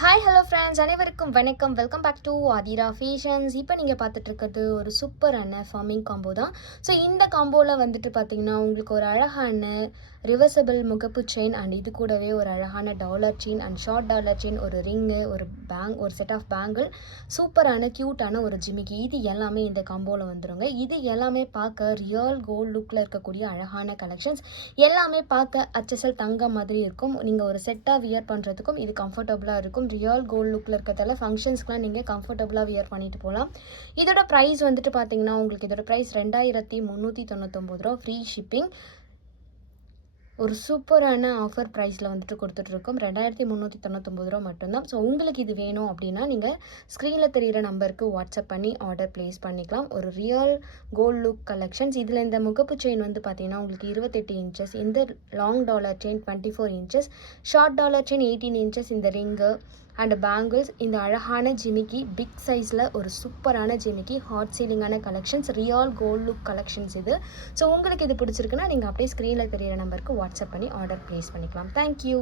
Hi hello friends, அனைவருக்கும் வணக்கம். Welcome back to Aathira fashions. இப்போ நீங்கள் பார்த்துட்டு இருக்கிறது ஒரு சூப்பரான ஃபார்மிங் காம்போ தான். ஸோ இந்த காம்போவில் வந்துட்டு பார்த்தீங்கன்னா உங்களுக்கு ஒரு அழகான ரிவர்சபிள் முகப்பு செயின் அண்ட் இது கூடவே ஒரு அழகான dollar chain and short dollar chain, ஒரு ரிங்கு, ஒரு செட் ஆஃப் பேங்கிள், சூப்பரான க்யூட்டான ஒரு ஜிமிக்கி, இது எல்லாமே இந்த காம்போவில் வந்துடுங்க. இது எல்லாமே பார்க்க ரியல் கோல்டு லுக்கில் இருக்கக்கூடிய அழகான கலெக்ஷன்ஸ். எல்லாமே பார்க்க அச்சசல் தங்கம் மாதிரி இருக்கும். நீங்கள் ஒரு செட்டாக வியர் பண்ணுறதுக்கும் இது கம்ஃபர்டபுளாக இருக்கும். ரியல் கோல்டு லுக்கில் இருக்கிறதால ஃபங்க்ஷன்ஸ்க்குலாம் நீங்கள் கம்ஃபர்டபுளாக வியர் பண்ணிட்டு போகலாம். இதோட ப்ரைஸ் வந்துட்டு பார்த்தீங்கன்னா உங்களுக்கு இதோட ப்ரைஸ் 2399 ரூபா, ஃப்ரீ ஷிப்பிங். ஒரு சூப்பரான ஆஃபர் ப்ரைஸில் வந்துட்டு கொடுத்துட்ருக்கோம். 2399 ரூபா மட்டும்தான். ஸோ உங்களுக்கு இது வேணும் அப்படின்னா நீங்கள் ஸ்க்ரீனில் தெரிகிற நம்பருக்கு வாட்ஸ்அப் பண்ணி ஆர்டர் ப்ளேஸ் பண்ணிக்கலாம். ஒரு ரியல் கோல்ட் லுக் கலெக்ஷன்ஸ். இதில் இந்த முகப்பு செயின் வந்து பார்த்தீங்கன்னா உங்களுக்கு 28 இன்ச்சஸ், இந்த long dollar chain 24 inches, short dollar chain 18 inches, இந்த ரிங்கு அண்ட் பேங்கிள்ஸ், இந்த அழகான ஜிமிக்கி, பிக் சைஸில் ஒரு சூப்பரான ஜிமிக்கி, ஹாட் சீலிங்கான collections, real gold look collections இது. ஸோ உங்களுக்கு இது பிடிச்சிருக்குன்னா நீங்கள் அப்படியே ஸ்க்ரீனில் தெரியிற நம்பருக்கு வாட்ஸ்அப் பண்ணி ஆர்டர் ப்ளேஸ் பண்ணிக்கலாம். தேங்க்யூ.